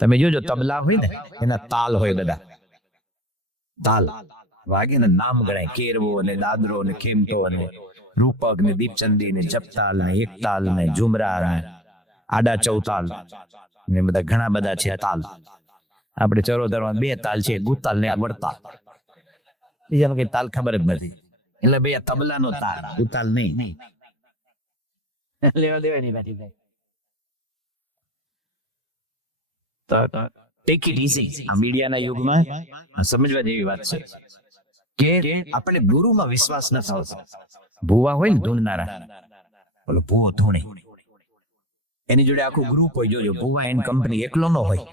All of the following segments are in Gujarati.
તમે જોજો તબલા હોય ને એના તાલ હોય બધા. તાલ વાગે ને નામ ગણાય, કેરવો ને દાદરો ને ખેમટો ને રૂપક ને દીપચંદી ને જપતાલ ને એકતાલ ને ઝુમરા ને આડા ચૌતાલ ને બધા ઘણા બધા છે તાલ. આપણે ચરોતરમાં 2 તાલ છે, ગુતાલ ને વડતાલ. બીજાનો કઈ તાલ ખબર જ નથી. એટલે ભાઈ તબલાનો તાલ, ગુતાલ નહીં. લેવા દેવા નહીં બાકી ભાઈ. Take it easy. આ મીડિયાના યુગમાં સમજવા જેવી વાત છે કે આપણે ગુરુમાં વિશ્વાસ ન થતો. ભૂવા હોય ને ધૂણનારા, બોલો ભૂવો ધૂણે, એની જોડે આખું ગ્રુપ હોય. જોજો ભૂવા એન કંપની એકલો ન હોય,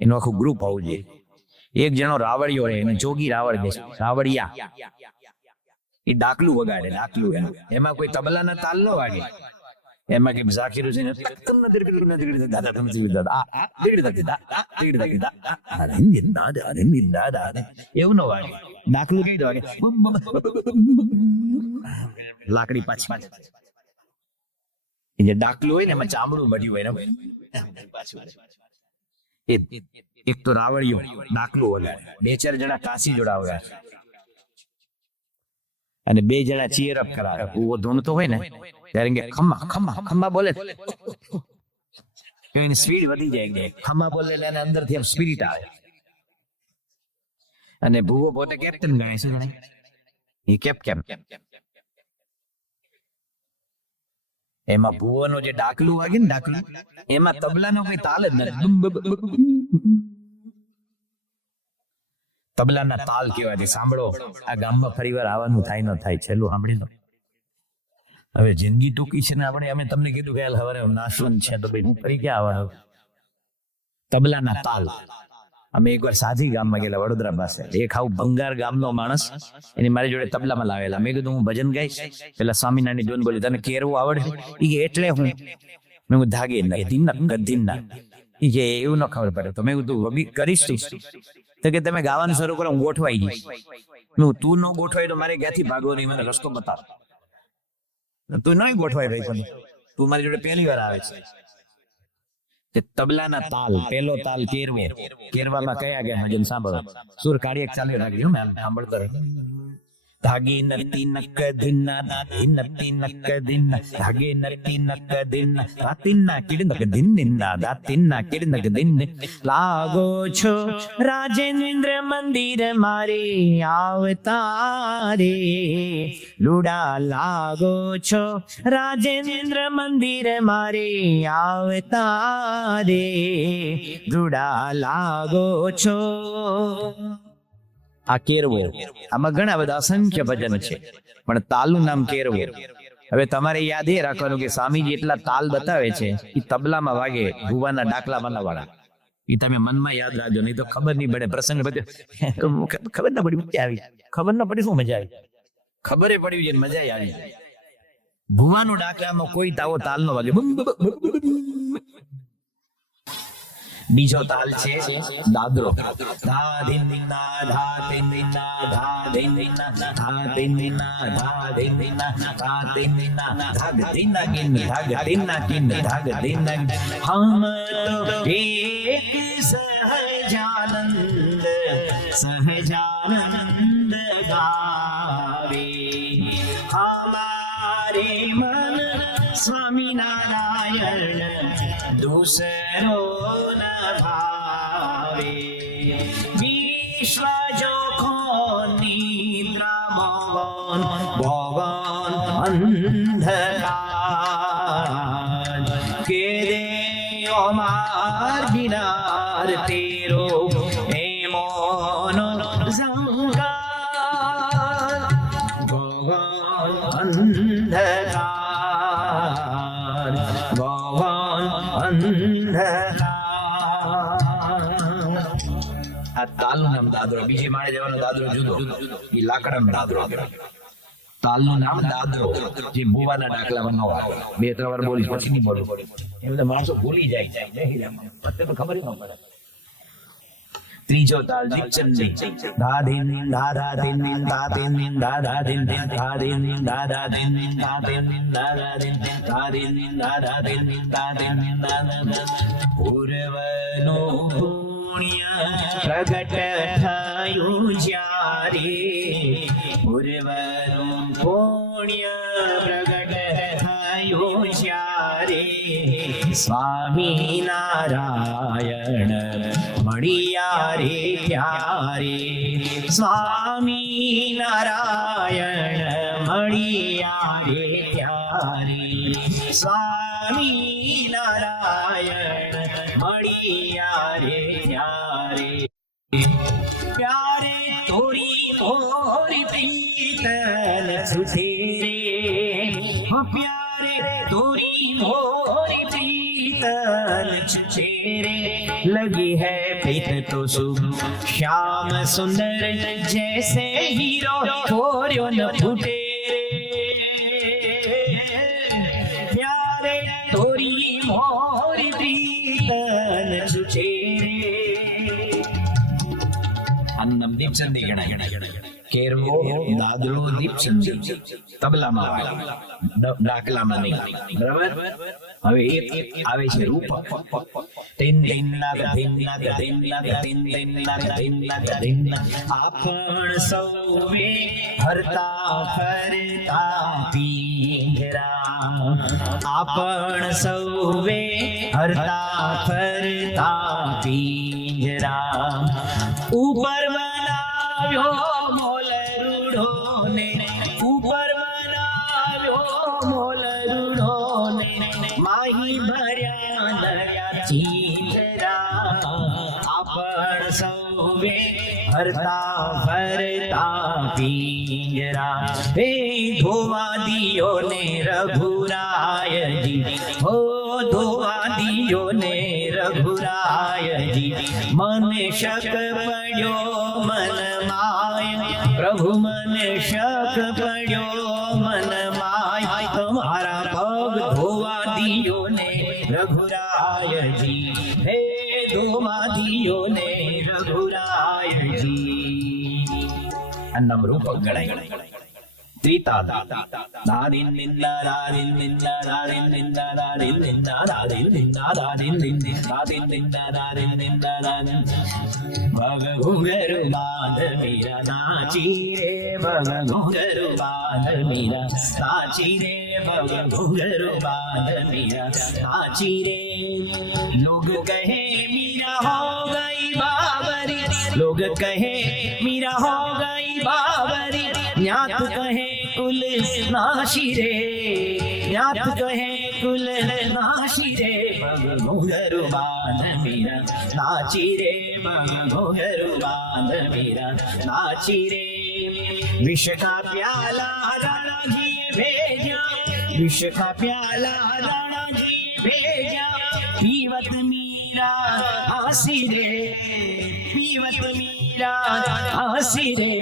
એનું આખું ગ્રુપ હોવું જોઈએ. એક જણો રાવડિયો હોય, એને જોગી રાવળ દે, રાવડિયા. એ ડાકલું વગાડે, ડાકલું એમાં કોઈ તબલાના તાલ ન વાગે. એમાં કે ઝાકીરું છે ને એવું ન વાગે. ડાકલું કઈ વાગે, લાકડી પાછી. જે ડાકલું હોય ને એમાં ચામડું મઢ્યું હોય ને. એક તો રાવળિયો ડાકલું વગાડે, 2-4 જણા કાશી જોડાવ્યા અને 2 જણા ચીયરઅપ કરાવે. ભૂવો ધૂણતો હોય ને ત્યારે કે ખમ્મા ખમ્મા ખમ્મા બોલે, એની સ્પીડ વધી જાય. ખમ્મા બોલે એટલે એને અંદરથી એમ સ્પિરિટ આવે. અને ભૂવો પોતે કેપ્ટન ગણાય. શું ગણાય? એ કેપ્ટન. એમાં ભૂવોનો જે ડાકલું વાગે ને, ડાકલું એમાં તબલાનો કોઈ તાલ જ નથી. તબલાના તાલ કેવા છે સાંભળો. આ ગામમાં ફરીવાર આવવાનું થાય ન થાય, છેલ્લું સાંભળી લો. હવે જિંદગી ટૂંકી છે ને આપણે, અમે તમને કીધું કે હવારે નાશવંત છે તો ભાઈ ફરી ક્યાં આવવાનું. તબલાના તાલ. અમે એકવાર સાધી ગામમાં ગયેલા, વડોદરા પાસે. એક આવું ભંગાર ગામનો માણસ એની મારી જોડે તબલામાં લાવેલા. મેં કીધું હું ભજન ગાઈશ. પેલા સ્વામિનારાયણ જોન બોલી, તને કેરવું આવડે? એ કે એટલે હું. મેં ધાગે ના ગદ્દીના. એ કે એવું ન ખબર પડે. તો મેં કીધું કરીશ તું? તો કે તમે ગાવાનું શરૂ કરો, હું ગોઠવાઈ ગઈ. તું ન ગોઠવાય તો મારે ક્યાંથી ભાગવો નહીં, મને રસ્તો બતાવ. તું નહીં ગોઠવાય ભાઈ, પણ તું મારી જોડે પહેલી વાર આવે છે. તબલાના તાલ, પેલો તાલ કેરવો. કેરવામાં કયા ગયા ભજન સાંભળો. સુર કાઢી એક ચાલ્યો રાખજો, મેં સાંભળતો રહે. ધાગી નતી નક દિના નતી નક દિના ધાગે નતી નક દિના રાતિના કિડનક દિનના દાતિના કિડનક દિન લાગો છો રાજેન્દ્ર મંદિર મારે આવતારે લુડા. લાગો છો રાજેન્દ્ર મંદિર મારે આવતારે લુડા. લાગો છો. આ કેરવો. આમાં ઘણા બધા અસંખ્ય ભજન છે, પણ તાલનું નામ કેરવો. હવે તમારે યાદ એ રાખવાનું કે સ્વામીજી એટલા તાલ બતાવે છે એ તબલામાં વાગે, ભુવાના ડાકલામાં ના વાળા. એ તમે મનમાં યાદ રાખજો, નહીં તો ખબર નહીં પડે. પ્રસંગ ખબર ના પડી મજા આવી, ખબર ના પડી શું મજા આવી. ખબરે પડી છે મજા આવી. ભુવાનું ડાકલામાં કોઈ તાવો તાલ નો વાગે. બીજો તાલ છે દાદરો. ધા ધીના ધા ધીના ધા ધીના ધા ધીના ધા ધીના ધા ધીના ધા ધીના કિન ધા ધીના કિન ધા ધીના. હમ તો એક સહજાનંદ ગાવે હમારે મન સ્વામિનારાયણ દૂસરો ભાવે. વિશ્વ જોખો નિદ્રા ભવન અંધકાર કે દે અમાર ગિનાર તેરો એમોનો ઝંકાર. ભવન અંધકાર ભવન અંધકાર. આ તાલનું નામ દાદરો. બીજી માળે જવાનો દાદરો જુદો, એ લાકડાનો દાદરો. તાલનું નામ દાદરો, જે ભુવાના ડાકલામાં ન આવે. 2-3 વાર બોલી પછી નહીં બોલું. એ બધા માણસો ભૂલી જાય, ખબર ન પડે. ત્રીજો તાલ દીપચંદી ધા ધીન ધા ધા ધીન ધા ધીન ધા ધા ધીન ધા ધીન ધા ધા ધીન ધા ધીન ધા ધા ધીન ધા ધીન ધા ધા ધીન ધા ધીન ધા ધા પૂર્વનો પુણ્ય પ્રગટ થયું જ્યારે પૂર્વનું પુણ્ય પ્રગટ થયું જ્યારે સ્વામી નારાયણ મળ્યા રે ત્યારે સ્વામી નારાયણ મળ્યા રે ત્યારે સ્વામી નારાયણ મળ્યા રે ત્યારે પ્યારે તોરી મોરી પ્રીતલ સુધે રે પ્યારે તોરી મોરી प्रीतल छुछेरे लगी है प्रीत तो शुभ श्याम सुंदर जैसे हीरो छोरियो न फूटे प्यारे तोरी मोरी प्रीतल छुछेरे अन्नम दीपचंदी गणाय केरवो दादलो दीपचंदी तबलाમાં ડાકલામાં નહીં બરાબર હવે એક આવે છે રૂપ તિન તિન નાગ તિન નાગ તિન નાગ તિન તિન નાગ તિન નાગ તિન આપણ સૌવે હરતા ફરતા પીંજરા આપણ સૌવે હરતા ફરતા પીંજરા ઉપર બનાવ્યો મોલ રૂડો ને ઉપર માહી ભર્યા દરિયા ચીંદરા આપણ સૌવે હરતા ફરતા પિંજરા હે ધોવા દિયો ને રઘુરાયજી હો ધોવા દિયો ને રઘુરાયજી મને શક પડ્યો મન માય પ્રભુ મને શક પડ્યો મન માય તમારા પગ ધોવા દિયો ને રઘુરાયજી હે ધોવા દિયો ને રઘુરાયજી અન્નમ રૂપક ગણાય ત્રિતા દાદિન નિંદા દાદિન નિંદા દાદિન નિંદા દાદિન નિંદા દાદિન નિંદા દાદિન નિંદા દાદિન નિંદા દાદિન નિંદા દાદિન ભગ ઘુંઘરુ બાંધ મીરા નાચી રે ભગ ઘુંઘરુ બાંધ મીરા નાચી રે ભગ ઘુંઘરુ બાંધ મીરા નાચી રે લોગ કહે मीरा हो गई बावरी लोग कहे मीरा हो गई बावरी न्यात कहे कुल नाशी रे न्यात कहे कुल नाशी रे घुंघरू बांध मीरा नाची रे घुंघरू बांध मीरा नाची रे विष का प्याला राणा जी भेजा विष का प्याला राणा जी भेजा पीवत मीरा हंसी रे पीवत मीरा हंसी रे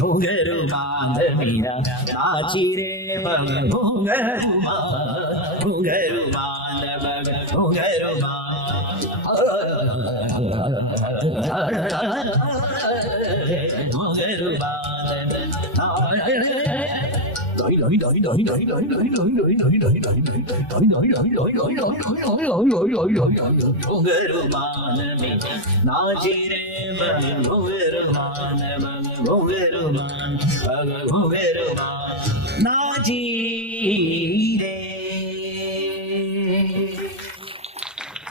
घुंघरू बांध मीरा नाची रे घुंघरू बांध घुंघरू बांध घुंघरू बांध घुंघरू बांध नाची रे नाची रे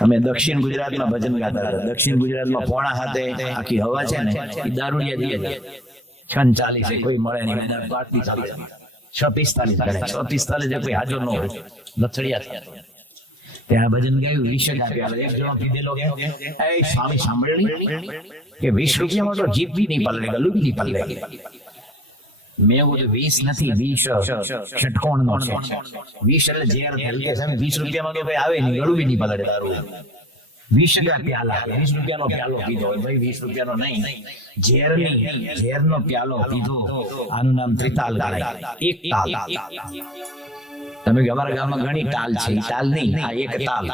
અમે દક્ષિણ ગુજરાતમાં ભજન ગાતા હતા. દક્ષિણ ગુજરાતમાં પોણા હાથે આખી હવા છે ને એ દારૂડિયા દીએ છે 6:40 કોઈ મળે નહીં, 6:45 ગણે 6:45 કોઈ હાજર ન હોય લથડિયા ત્યાં ભજન ગાયું. વિષય આપ્યા એક જણો કીધેલો કે એ સ્વામી સાંભળણી કે 20 રૂપિયામાં તો જીપ બી નહીં પલળે, ગલું બી નહીં પલળે. મેં બોલ્યું 20 નથી, 20 ષટકોણ નો છે. 20 એટલે ઝેર કે સામે 20 રૂપિયામાં તો કોઈ આવે નહીં, ગળું બી નહીં પલળે દારૂ. 20 કા પ્યાલા 20 રૂપિયાનો પ્યાલો પીધો હોય ભાઈ, 20 રૂપિયાનો નહીં, ઝેરનો પ્યાલો પીધો. આનું નામ ત્રિતાલ ગણાય. એક તાલ. તમે અમારા ગામમાં ઘણી તાલ છે, તાલ નહીં, આ એક તાલ.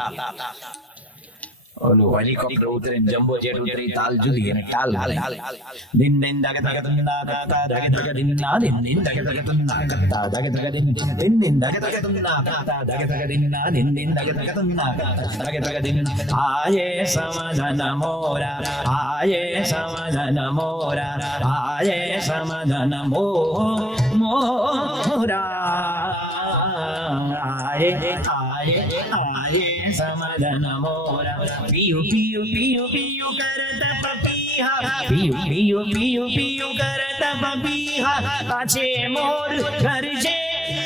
ઓલું હેલિકોપ્ટર ઉતરે જમ્બો જેટ ઉતરે તાલ જુદી અને તાલ દિન દિન દાગે દાગે તન્ના કરતા દાગે દાગે દિનના દિન દિન દાગે દાગે તન્ના કરતા દાગે દાગે દિન દિન દિન દાગે દાગે તન્ના કરતા દાગે દાગે દિનના દિન દિન દાગે દાગે તન્ના કરતા દાગે દાગે દિન આયે સમાધાન મોરા આયે સમાધાન મોરા આયે સમાધાન મોરા आये आये आये समाधान मोरा पियू पियू पियू पियू करत पपीहा पियू पियू पियू पियू करत पपीहा पाछे मोर घर जे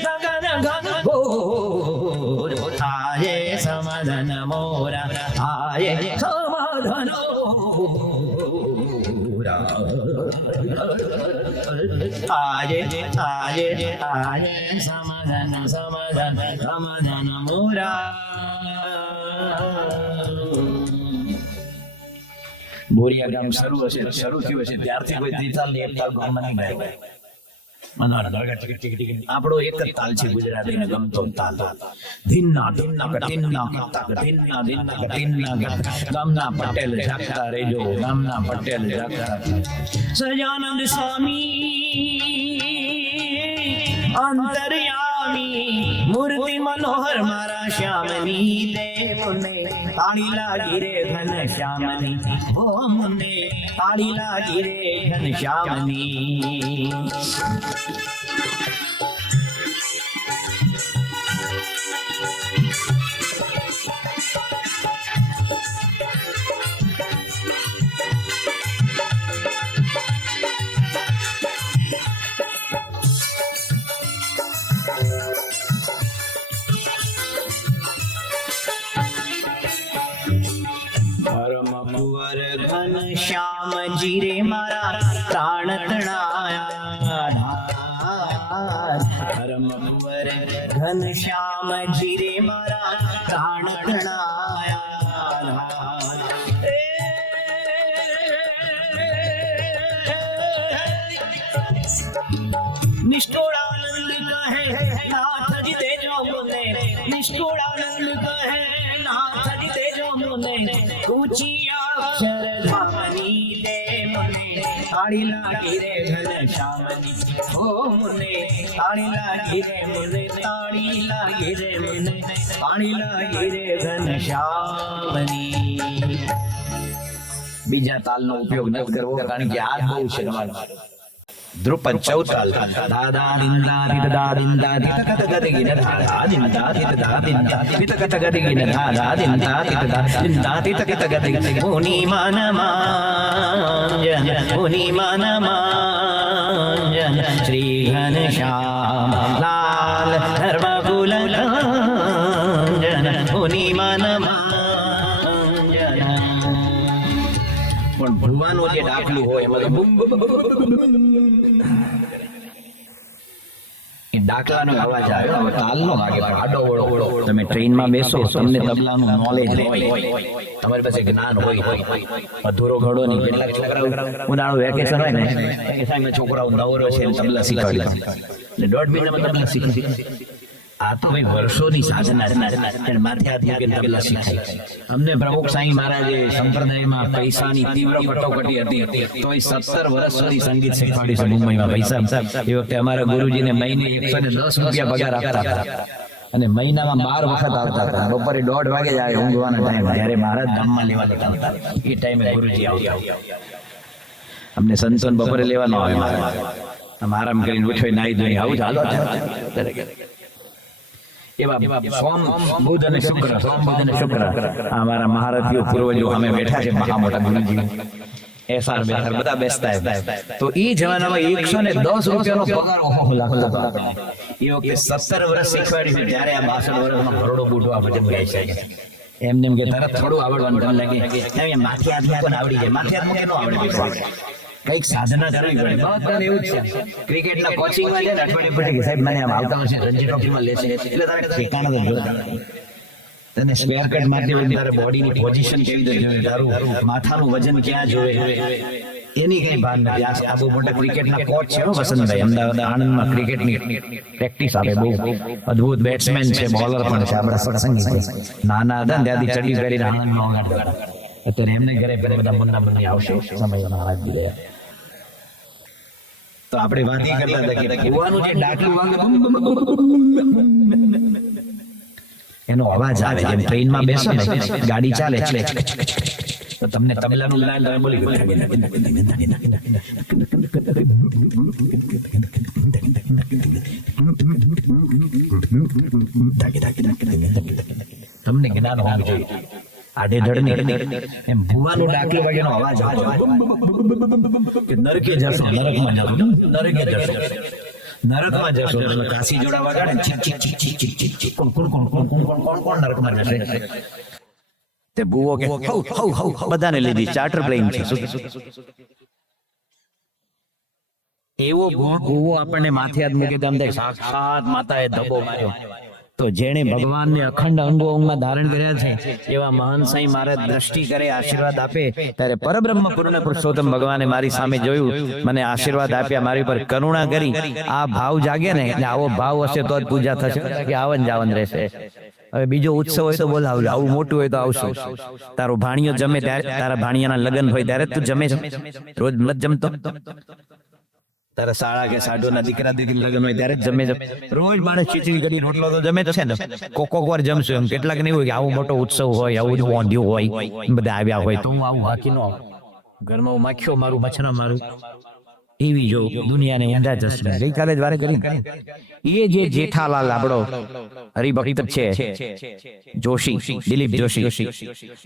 गगन गगन गोर आये समाधान मोरा आये समाधान मोरा आये आये आये समाधान समाधान समाधान मोरा બોરિયા ગામ શરૂ થયું હશે ત્યારથી કોઈ ત્રિતાલની એક તાલ ગામમાં નહીં ગાય. આપણો એક જ તાલ છે ગુજરાતીને ગમતો તાલ. ધીન્ના ધીન્ના કટિન્ના કટ્ટા કટિન્ના ધીન્ના કટિન્ના કટ્ટા ગામના પટેલ જાગતા રહેજો ગામના પટેલ જાગતા. સજાનંદ સ્વામી અંતર્યામી મૂર્તિ મનોહર મારા શ્યામની દેવને તાળી લાગી રે ઘન શ્યામની ઓ મને તાળી લાગી રે ઘન શ્યામની. શ્યામજી રે મારા પ્રાણ તણાયા ધર્મ કુંવર ઘન શ્યામજી રે મારા પ્રાણ તણાયા. નિષ્ઠોળાનંદ કહે નાથજી તેજો મુને નિષ્ઠોળાનંદ કહે નાથજી તેજો મુને ઊંચી અક્ષર તાળી લાગી રે ઘન શ્યામની ઓ મુને તાળી લાગી રે મુને તાળી લાગી રે મુને તાળી લાગી રે ઘન શ્યામની. બીજા તાલનો ઉપયોગ ન કરવો કારણ કે આ બહુ છે તમારો. ધ્રુપદ ચૌતાલ દાદા દિંદા દિદા દિંદા દિતકત ગદગિન દાદા દિંદા દિદા દિંદા દિતકત ગદગિન દાદા દિંદા દિદા દિંદા દિતકત ગદગિન મુનિ માનમાંજન મુનિ માનમાંજન શ્રી ઘનશ્યામ લાલ ધર્મકુલ અંજન મુનિ માનમાંજન. પણ ભણવાનું જે દાખલું હોય એમાં દાખલાનો અવાજ આવ્યો તાલનો વાગે આડો ઓળો. તમે ટ્રેનમાં બેસો તમને તબલાનું નોલેજ હોય તમારી પાસે જ્ઞાન હોય અધૂરો ઘડો નહીં. કેટલાક છોકરાઓ ઉનાળુ વેકેશન હોય ને એ છોકરાઓ નવરો છે તબલા શીખવાડે એટલે 1.5 મહિનામાં તબલા શીખે. આ તો ભાઈ વર્ષોની સાધના માથે હાથ મૂકીને તબલા શીખાય. અમને પ્રમુખ સાંઈ મહારાજે સંપ્રદાયમાં પૈસાની તીવ્ર કટોકટી હતી તો 17 વર્ષ સુધી સંગીત શીખવાડી છે મુંબઈમાં. પૈસા એ વખતે અમારા ગુરુજીને મહિને 110 રૂપિયા પગાર આપતા હતા અને મહિનામાં 12 વખત આવતા હતા. બપોરે 1:30 વાગે જ આવે ઊંઘવાના ટાઈમ જ્યારે મહારાજ ધામમાં લેવા જતા હતા એ ટાઈમે ગુરુજી આવતા. અમને સંતોન બપોરે લેવા ન આવે આરામ કરીને ઉઠો નાઈ ધોઈ આવું ચાલો એવા સોમ બુધ અને શુક્ર અમારા મહારથીઓ પૂર્વજો અમે બેઠા છે મહા મોટા ગુરુજી એસઆર બેસર બધા બેસતા તો એ જમાનામાં 110 રૂપિયાનો પગાર ઓહો લાગતો હતો. એ વખતે 17 વર્ષ શીખવાડી ત્યારે આ 62 વર્ષમાં કરોડો બૂઢવા ભજન ગાય છે. એમને એમ કે તરત થોડું આવડવાનું તમને લાગે એમ માથે હાથ મૂકીને આવડી જાય. માથે હાથ મૂકીને આવડે કઈક સાધના કરવી પડે. બધાને એવું જ છે. ક્રિકેટના કોચિંગમાં છે ને અઠવાડિયે પછી સાહેબ મને આમ આવતા વર્ષે રણજી ટ્રોફીમાં લેશે એટલે તારે ઠેકાણો તો જોતા તને સ્ક્વેર કટ મારતી હોય તારે બોડીની પોઝિશન કેવી રીતે જોવે તારું માથાનું વજન ક્યાં જોવે એની કઈ ભાન નથી. આ બહુ મોટા ક્રિકેટના કોચ છે વસંતભાઈ, અમદાવાદ આણંદમાં ક્રિકેટની પ્રેક્ટિસ આવે, બહુ અદ્ભુત બેટ્સમેન છે, બોલર પણ છે. આપણા સત્સંગી છે. નાના હતા ત્યાંથી ચડી કરીને આણંદમાં વગાડતા હતા. અત્યારે એમને ઘરે બધા મુન્ના મુન્ની આવશે સમય મહારાજ ગયા. તો આપણે વાત એ કરતા હતા કે ભુવાનું જે ડાકલું વાગે એનો અવાજ આવે, જેમ ટ્રેનમાં બેસો ને, ગાડી ચાલે તો તમને તમિલનું લાઈન તમે બોલી ગયો. તમને જ્ઞાન હોવું જોઈએ. આડે ધડ એમ ભુવાનું ડાકલું વાગ્યાનો અવાજ આવે કે નરકે જશો, નરકમાં જશો, નરકે જશો, નરકમાં જશો. કાશી જોડા વગાડે કોણ કોણ કોણ કોણ કોણ કોણ કોણ નરકમાં જશે? તે ભુવો કે હઉ હઉ હઉ બધાને લીધી, ચાર્ટર પ્લેન છે. એવો ભુવો આપણને માથે હાથ મૂકી દમ દે, સાક્ષાત માતાએ ધબો માર્યો. તો જેણે ભગવાનને અખંડ અંગો અંગમાં ધારણ કર્યા છે એવા મહાન સાંઈ મહારાજ દ્રષ્ટિ કરે, આશીર્વાદ આપે, ત્યારે પરબ્રહ્મ પૂર્ણ પુરુષોત્તમ ભગવાને મારી સામે જોયું, મને આશીર્વાદ આપ્યા, મારી પર કરુણા કરી. આ ભાવ જાગે ને, એટલે આવો ભાવ હશે તો જ પૂજા થશે, કે આવન જાવન રહેશે. હવે બીજો ઉત્સવ હોય તો બોલાવજો, આવું મોટું હોય તો આવશું. તારો ભાણિયો જમે ત્યારે, તારા ભાણિયાના લગ્ન હોય ત્યારે તું જમે છે, રોજ મત જમતો. તારા શાળા કે સાડોના દીકરા દીકરી લગ્ન હોય ત્યારે જમે છે, રોજ માણસ ખીચડી કરી રોટલો તો જમે તો છે ને. કોક વાર જમશું, એમ કેટલાક નહીં હોય કે આવો મોટો ઉત્સવ હોય, આવું વાંધ્યું હોય, બધા આવ્યા હોય તો હું આવું હાકી નો આવું, ઘરમાં હું માખ્યો મારું, મચ્છરા મારું, એવી જો દુનિયાને ઊંધા જશે. ગઈકાલે જ વારે કરી એ જે જેઠાલાલ આપણો હરિભક્ત છે જોશી, દિલીપ જોશી,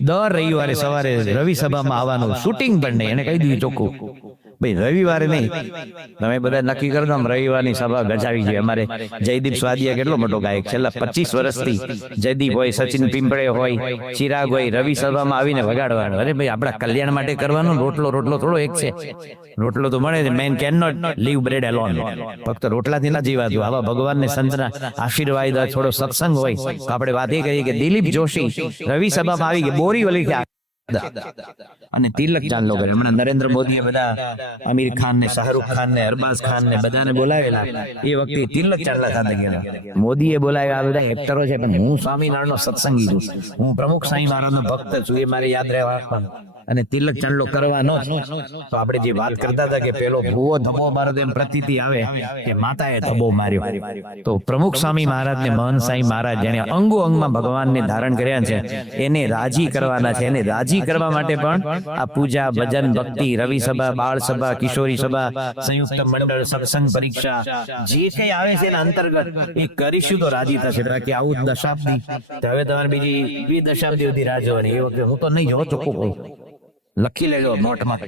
દર રવિવારે સવારે રવિ સભામાં આવવાનું, શૂટિંગ પણ નહીં. એને કહી દીધું ચોખ્ખું, ભાઈ રવિવારે નહીં, તમે બધા નક્કી કરો આમ રવિવારની સભા ગજાવી જોઈએ. અમારે જયદીપ સ્વાદિયા કેટલો મોટો ગાયક, છેલ્લા 25 વર્ષથી જયદીપ હોય, સચિન પિંપળે હોય, ચિરાગ હોય, રવિ સભામાં આવીને વગાડવાનું. અરે ભાઈ આપણા કલ્યાણ માટે કરવાનું. રોટલો થોડો એક છે, રોટલો તો મળે, man can not live bread alone. ફક્ત રોટલાથી ના જીવાતું. આવા ભગવાનને સંતના આશીર્વાદ, થોડો સત્સંગ હોય તો આપણે વાત એ કરીએ કે દિલીપ જોશી રવિ સભામાં આવી ગયા, બોરીવલી અને તિલક ચાંદલો કરે. હમણાં નરેન્દ્ર મોદીએ બધા આમિર ખાન ને, શાહરુખ ખાન ને, અરબાઝ ખાન ને બધાને બોલાવેલા. એ વખતે તિલક ચાંદલા સાથે ગયા. મોદીએ બોલાવ્યા. આ બધા એક્ટરો છે, પણ હું સ્વામિનારાયણનો સત્સંગી છું, હું પ્રમુખ સાંઈ મહારાજનો ભક્ત છું, એ મારે યાદ રહેવા. અને તિલક ચાંદલો કરવાનો. તો આપણે જે વાત કરતા હતા કે પેલો ભુવો ધબો મારે, એમ પ્રતીતિ આવે કે માતાએ ધબો માર્યો. તો પ્રમુખ સ્વામી મહારાજ ને મહંત સાંઈ મહારાજ જેને અંગો અંગમાં ભગવાનને ધારણ કર્યા છે, એને રાજી કરવાના છે. એને રાજી કરવા માટે પણ આ પૂજા, ભજન, ભક્તિ, રવિ સભા, બાળ સભા, કિશોરી સભા, સંયુક્ત મંડળ, સત્સંગ પરીક્ષા, જે કઈ આવે છે એના અંતર્ગત એ કરીશું તો રાજી થશે. બાકી આવું દશાબ્દી, હવે તમારે બીજી 2 દશાબ્દી સુધી રાહ જોવાની. એ વખતે હું તો નહીં જોઉં, ચોખ્ખું કહું, લખી લેજો નોટમાં.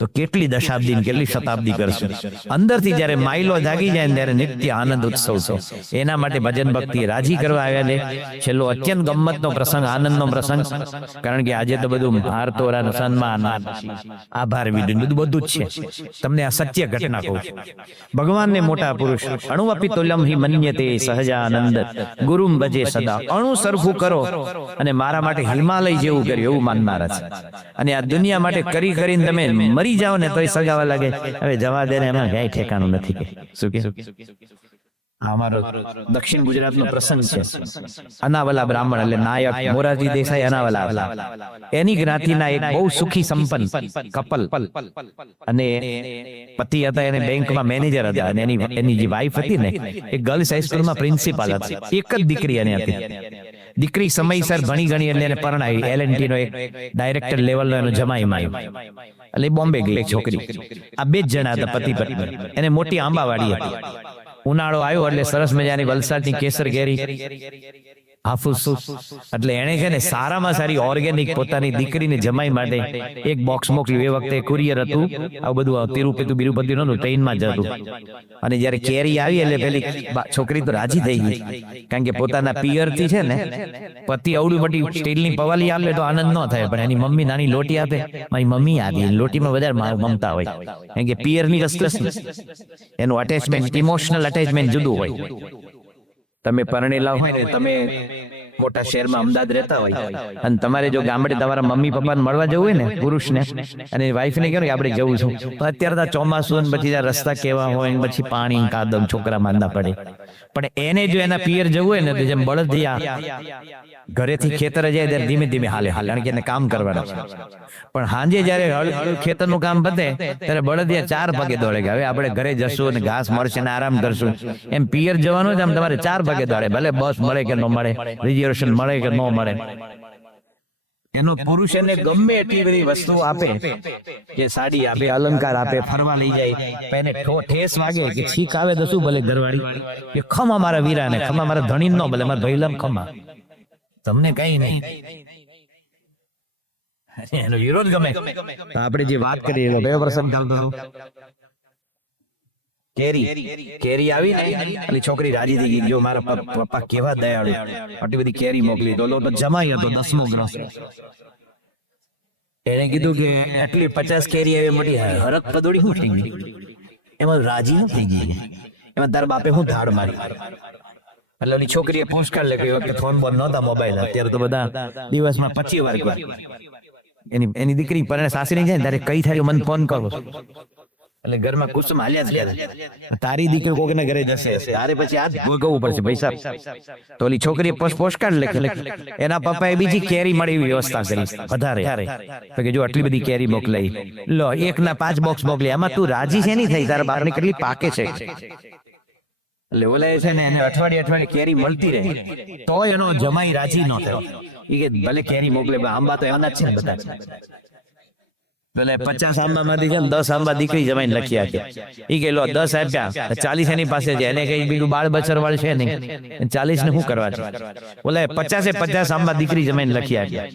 તો કેટલી દશાબ્દી કેટલી શતાબ્દી કરશે. અંદરથી જયારે માઇલો જાગી જાય ત્યારે નિત્ય આનંદ ઉત્સવ છે. એના માટે ભજન ભક્તિ રાજી કરવા આવ્યા છે. છેલ્લો અત્યંત ગમ્મતનો પ્રસંગ, આનંદનો પ્રસંગ. કારણ કે આજે તો બધું હારતોરા, સન્માન, આભાર વિધિ બધું જ છે. તમને આ સત્ય ઘટના કહું છું. ભગવાનને મોટા પુરુષ અણુઅપી તુલ્યમ હિ મન્યતે સહજાનંદ ગુરુમ ભજે સદા. અણુ સરખું કરો અને મારા માટે હિમાલય જેવું કર્યું એવું માનનારા છે. અને આ દુનિયા માટે કરી કરીને તમે મરી જાઓ ને તોય સગાવા લાગે. હવે જવા દે ને, એમાં ક્યાંય ઠેકાણું નથી. કે શું કે અમારો દક્ષિણ ગુજરાતનો પ્રસંગ છે. અનાવલા બ્રાહ્મણ એટલે નાયક મોરારજી દેસાઈ અનાવલા, એની જ્ઞાતિના એક બહુ સુખી સંપન્ન કપલ, અને પતિ હતા, એને બેંકમાં મેનેજર હતા, અને એની જે વાઈફ હતી ને એ ગર્લ્સ હાઈસ્કૂલમાં પ્રિન્સિપાલ હતી. એક જ દીકરી એને હતી. દીકરી સમયસર ભણી ગણી એટલે એને પરણાવી. L&T નો એક ડાયરેક્ટર લેવલનો એનો જમાઈ માયો, એટલે બોમ્બે ગઈ છોકરી. આ 2 જ જણા હતા પતિ પત્ની. એને મોટી આંબાવાડી હતી. ઉનાળો આવ્યો એટલે સરસ મજાની વલસાડની કેસર કેરી, હાફૂસ, એટલે એને છે ને સારામાં સારી ઓર્ગેનિક પોતાની દીકરીને જમાઈ માટે એક બોક્સ મોકલ્યું. એ વખતે કુરિયર હતું, આવું બધું તિરુપતિ બિરુપતિ નહોતું, ટ્રેનમાં જ હતું. અને જયારે કેરી આવી એટલે પેલી છોકરી તો રાજી થઈ ગઈ, કારણ કે પોતાના પિયરથી છે ને પતિ અવડું મોટી સ્ટીલની પવાલી આપે તો આનંદ ન થાય, પણ એની મમ્મી નાની લોટી આપે, મારી મમ્મી આપી. લોટીમાં વધારે મમતા હોય, કારણ કે પિયરની રસરસ, એનું અટેચમેન્ટ, ઇમોશનલ અટેચમેન્ટ જુદું હોય. તમે પરણેલા હોય ને, તમે મોટા શહેરમાં અમદાવાદ રહેતા હોય અને તમારે જો ગામડે તમારા મમ્મી પપ્પાને મળવા જવું હોય ને પુરુષને અને વાઈફને કહો કે આપણે જવું છું તો અત્યારે તો ચોમાસું ને પછી રસ્તા કેવા હોય ને પછી પાણી કાદવ છોકરા માંદા પડે પણ એને જો એના પિયર જવું હોય ને તો જેમ બળદિયા ઘરેથી ખેતરે જાય ત્યારે ધીમે ધીમે હાલે કારણ કે એને કામ કરવાના છે પણ સાંજે જયારે ખેતરનું કામ પતે ત્યારે બળદિયા 4 પગે દોડે કે હવે આપણે ઘરે જશું અને ઘાસ મળશે ને આરામ કરશું એમ પિયર જવાનું આમ તમારે 4 પગે દોડે ભલે બસ મળે કે ન મળે રિઝર્વેશન મળે કે ન મળે એનો પુરુષ એને ગમે એટલી બધી વસ્તુ આપે કે સાડી આપે અલંકાર આપે ફરવા લઈ જાય એને ઠેસ વાગે કે છીક આવે તો શું ભલે ઘરવાળી કે ખમા મારા વીરાને ખમા મારા ધણી નો ભલે મારા ભૈલમ ખમા તમને કઈ નહીં એનો વિરોધ ગમે આપણે જે વાત કરી એનો કયો પ્રસંગ ચાલતો હતો કેરી આવી ને એટલે છોકરી રાજી થઈ ગઈ જો મારા પપ્પા કેવા દયાળુ આટલી બધી કેરી મોકલી તો જમાઈ હતો 10મો ગ્રહ એને કીધું કે આટલી 50 કેરી આવી મોટી હરક પદોડી હું થઈ ગઈ એમાં રાજી ન થઈ ગઈ એમાં તાર બાપે હું ધાડ મારી એટલે ઓલી છોકરીએ પોસ્ટ કાર્ડ લખ્યું કે ફોન બોન નહોતા મોબાઈલ અત્યારે તો બધા દિવસમાં 25 વાર એની દીકરી પરણે સાસરી જાય ત્યારે કઈ થાય મને ફોન કરો એટલે ઘરમાં કુસુમ હાલ્યા જ કરે તારી દીકરી કોકના ઘરે જશે તારે પછી આજ ભોગવવું પડશે પૈસા તો ઓલી છોકરીએ પોસ્ટકાર્ડ લખે એના પપ્પાએ બીજી કેરી મળી વ્યવસ્થા કરી વધારે તો કે જો આટલી બધી કેરી મોકલાઈ લો 1ના 5 બોક્સ મોકલી એમાં તું રાજી છે નહીં થઈ તારા બારની કેટલી પાકે છે એટલે ઓલા છે ને એને અઠવાડિયે કેરી મળતી રહે તો એનો જમાઈ રાજી ન થયો ઈ કે ભલે કેરી મોકલે આંબા તો એના જ છે બધા ભલે 50 આંબા માંથી છે 10 આંબા દીકરી જમાઈને લખી આપ્યા ઈ કે લો 10 આપ્યા 40 એની પાસે છે એને કઈ બીજું બાળ બચર વાળ છે નહીં 40 ને શું કરવા છે બોલે 50 આંબા દીકરી જમાઈને લખી આપ્યા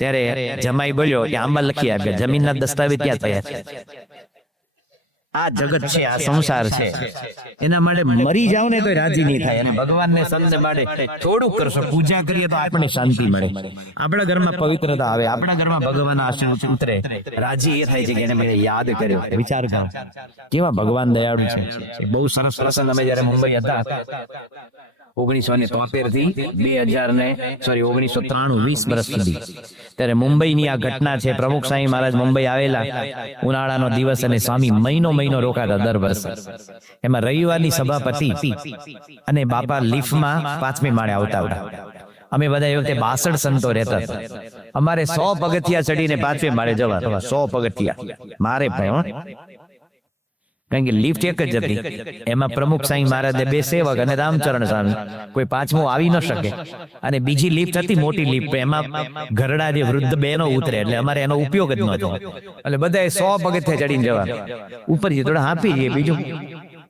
ત્યારે જમાઈ બોલ્યો કે આંબા લખી આપ્યા જમીનના દસ્તાવેજ ક્યાં થયા છે આ જગત છે આ સંસાર છે એના માટે મરી જાવ ને તો રાજી નહીં થાય અને ભગવાનને સંત માટે થોડું કરશો પૂજા કરીએ તો આપણને શાંતિ મળે આપણા ઘરમાં પવિત્રતા આવે આપણા ઘરમાં ભગવાન આશીર્વાદ ઉતરે રાજી એ થાય છે કે એને મને યાદ કર્યો વિચાર કરો કેવા ભગવાન દયાળુ છે બહુ સરસ પ્રસંગ અમે જ્યારે મુંબઈ હતા 1973 થી 1993 20 વર્ષ સુધી ત્યારે મુંબઈની આ ઘટના છે પ્રમુખ સાંઈ મહારાજ મુંબઈ આવેલા ઉનાળાનો દિવસ અને સ્વામી મહિનો રોકાતા દર વર્ષે એમાં રવિવારની સભાપતિ અને બાપા લિફ્ટમાં 5મી માળે આવતા અમે બધા એ વખતે 62 સંતો રહેતા હતા અમારે 100 પગથિયા ચડીને 5મી માળે જવા 100 પગથિયા મારે ભાઈ કારણ કે લિફ્ટ એક જ હતી એમાં પ્રમુખ સાંઈ મહારાજે 2 સેવક અને રામચરણ સ્વામી કોઈ 5મો આવી ન શકે અને બીજી લિફ્ટ હતી મોટી લિફ્ટ એમાં ઘરડા જે વૃદ્ધ બહેનો ઉતરે એટલે અમારે એનો ઉપયોગ જ નહોતો એટલે બધાએ 100 પગથિયા ચડીને જવા ઉપર થોડા હાંપી જઈએ બીજું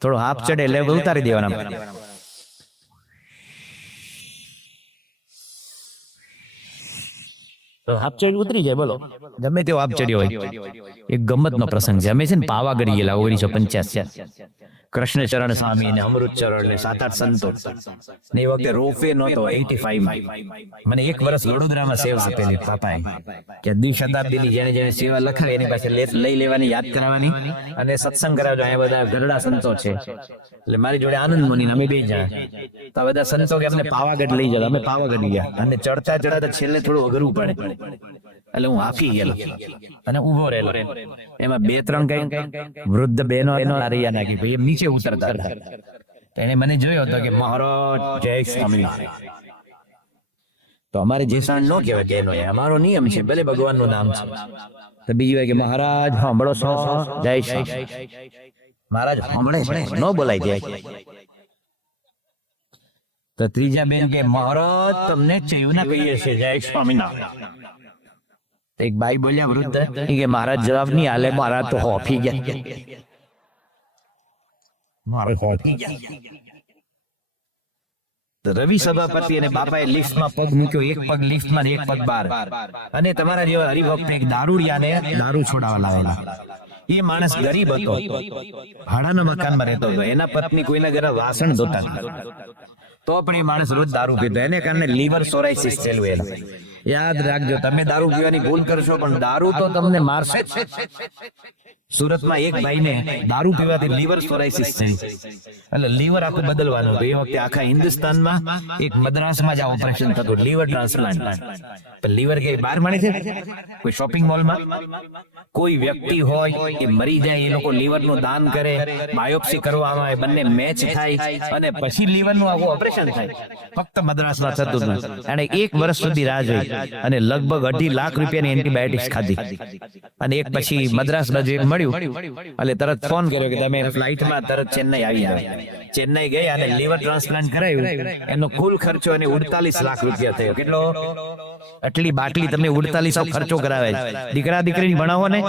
થોડો હાફ ચડે એટલે ઉતારી દેવાના હાપચડી ઉતરી જાય બોલો ગમે તેવો હાપચડી હોય એક ગમતનો પ્રસંગ છે અમે છે ને પાવાગઢ ગયેલા 1985 કૃષ્ણચરણ સ્વામી ને અમૃતચરણ ને 7-8 સંતો ને એ વખતે રોપવે નહોતો 85 માં મને 1 વર્ષ વડોદરામાં સેવા આપેલી પાપાએ કે દ્વિશતાબ્દીની જેને સેવા લખાય એની પાસે લઈ લેવાની યાદ કરાવવાની અને સત્સંગ કરાવજો અહીંયા બધા ગરડા સંતો છે એટલે મારી જોડે આનંદ મુની અમે 2 જણા તો બધા સંતો કે અમને પાવાગઢ લઈ જાવ અમે પાવાગઢ ગયા અને ચડતા છેલ્લે થોડું અઘરું પડે એટલે હું હાફી ગયેલો અને ઉભો રહેલો એમાં 2-3 કઈ વૃદ્ધ બહેનો એનો આરિયા નાખી ભાઈ એમ નીચે ઉતરતા હતા એને મને જોયો હતો કે મહારાજ જય સ્વામિનારાયણ તો અમારે જે સાણ નો કહેવાય બહેનો એ અમારો નિયમ છે ભલે ભગવાનનું નામ છે તો બીજી વાર કે મહારાજ સાંભળો છો જય શ્રી મહારાજ સાંભળે ન બોલાય જાય તો ત્રીજા બેન કે મહારાજ તમને ચયું ના કહીએ છે જય સ્વામિનારાયણ એક બાઈ બોલ્યા વૃદ્ધ કે મહારાજ જવાબ નહીં આલે મારા તો હોફી ગયા મારે હોફી ગયા તો રવિ સભાપતિ અને બાપાએ લિફ્ટમાં પગ મૂક્યો એક પગ લિફ્ટમાં એક પગ બહાર અને તમારા જેવા હરિભક્ત એક દારૂડિયાને દારૂ છોડાવવા લાવેલા એ માણસ ગરીબ હતો ભાડાના મકાનમાં રહેતો હતો એના પત્ની કોઈના ઘરે વાસણ ધોતા તો પણ એ માણસ રોજ દારૂ પીતો એને કારણે લીવર સોરાઇસિસ થયેલું યાદ રાખજો, તમે દારૂ પીવાની ભૂલ કરશો પણ દારૂ તો તમને મારશે જ. સુરતમાં એક ભાઈને દારૂ પીવાથી લીવર સોરાઇસિસ થઈ, એટલે લીવર આખું બદલવાનું હતું. એ વખતે આખા હિન્દુસ્તાનમાં એક મદ્રાસમાં જ આ ઓપરેશન થતું, લીવર ટ્રાન્સપ્લાન્ટ. લીવર કે બહાર મળે છે કોઈ શોપિંગ મોલમાં? કોઈ વ્યક્તિ હોય કે મરી જાય, એ લોકો લીવર નું દાન કરે, બાયોપ્સી કરવામાં આવે, બંને મેચ થાય અને પછી લીવર નું આખું ઓપરેશન થાય. ફક્ત મદ્રાસમાં થતું હતું. અને 1 વર્ષ સુધી રાહ જોઈ અને લગભગ 2.5 લાખ રૂપિયાની એન્ટીબાયોટિક્સ ખાધી. અને એક પછી મદ્રાસ બાજુ એક મળ્યું એટલે તરત ફોન કર્યો કે તમે ફ્લાઇટમાં તરત ચેન્નઈ આવી જાવ. ચેન્નઈ ગઈ અને લીવર ટ્રાન્સપ્લાન્ટ કરાયું. એનો કુલ ખર્ચો એને 48 લાખ રૂપિયા થયો. કેટલો? આટલી બાટલી તમને 48 ખર્ચો કરાવે છે. દીકરા દીકરીને ભણાવો ને,